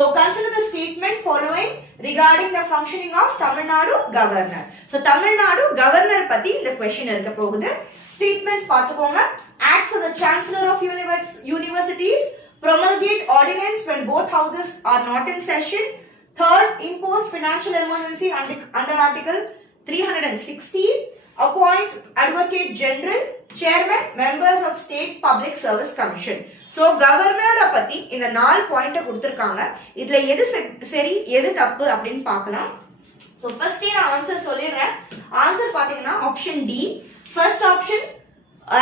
So consider the statement following regarding the functioning of Tamil Nadu governor. So Tamil Nadu governor பத்தி இந்த question இருக்க போகுது. Statements பார்த்துக்கோங்க. Acts of the chancellor of universities, promulgate ordinance when both houses are not in session. Third, impose financial emergency under article 360. Appoints advocate general, chairman, members of state public service commission. So governor பத்தி இந்த 4 point கொடுத்திருக்காங்க. இதுல எது சரி எது தப்பு அப்படின்னு பார்க்கலாம். So first நான் ஆன்சர் சொல்லிடுறேன். ஆன்சர் பாத்தீங்கன்னா option D. First option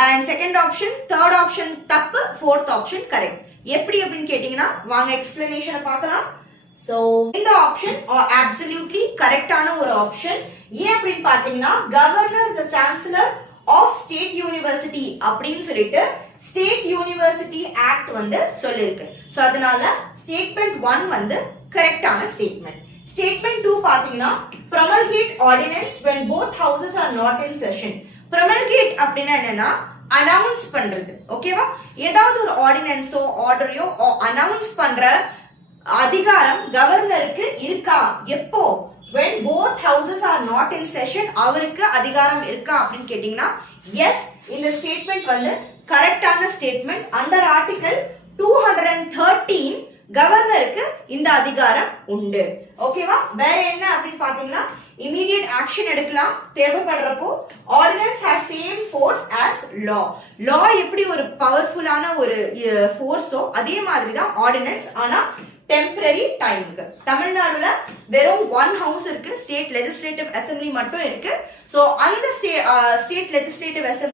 and second option, third option தப்பு, ஃபோர்த் ஆப்ஷன் கரெக்ட். எப்படி அப்படின்னு கேட்டீங்கன்னா வாங்க எக்ஸ்பிளனேஷனை பார்க்கலாம். So இந்த ஆப்ஷன் absolutely கரெக்டான ஒரு ஆப்ஷன். ஏன் அப்படின்னு பாத்தீங்கன்னா governor the chancellor of state university அப்படின்னு சொல்லிட்டு ஸ்டேட் யூனிவர்சிட்டி ஆக்ட் வந்து சொல்லிருக்கு. சோ அதனால ஸ்டேட்மெண்ட் 1 வந்து கரெக்டான ஸ்டேட்மெண்ட். ஸ்டேட்மெண்ட் 2 பாத்தீங்கன்னா promulgate ordinance when both houses are not in session. promulgate அப்படின்னா என்னன்னா அனௌன்ஸ் பண்றது. ஓகேவா? ஏதாவது ஒரு ஆர்டினன்ஸோ ஆர்டரையோ அனௌன்ஸ் பண்ற அதிகாரம் கவர்னருக்கு இருக்கா? எப்போ? when both houses are not in session அவருக்கு அதிகாரம் இருக்கா அப்படின்னு கேட்டீங்கன்னா எஸ். இந்த ஸ்டேட்மெண்ட் வந்து கரெக்டான ஸ்டேட்மெண்ட். அண்டர் ஆர்டிகல் 213 கவர்னருக்கு இந்த அதிகாரம் உண்டு. ஓகேவா? வேற என்ன அப்படின்னு பாத்தீங்கன்னா இமீடியட் ஆக்ஷன் எடுக்கலாம் தேவைப்படுறப்போ. Ordinance has same force as law. Law எப்படி ஒரு பவர்ஃபுல்லான ஒரு ஃபோர்ஸோ அதே மாதிரி தான் ஆர்டினன்ஸ். ஆனா டெம்பரரி டைமுக்கு. தமிழ்நாடுல வெறும் 1 ஹவுஸ் இருக்கு, ஸ்டேட் லெஜிஸ்லேட்டிவ் அசம்பிளி மட்டும் இருக்கு. சோ அந்த ஸ்டேட் லெஜிஸ்லேட்டிவ் அசம்பிளி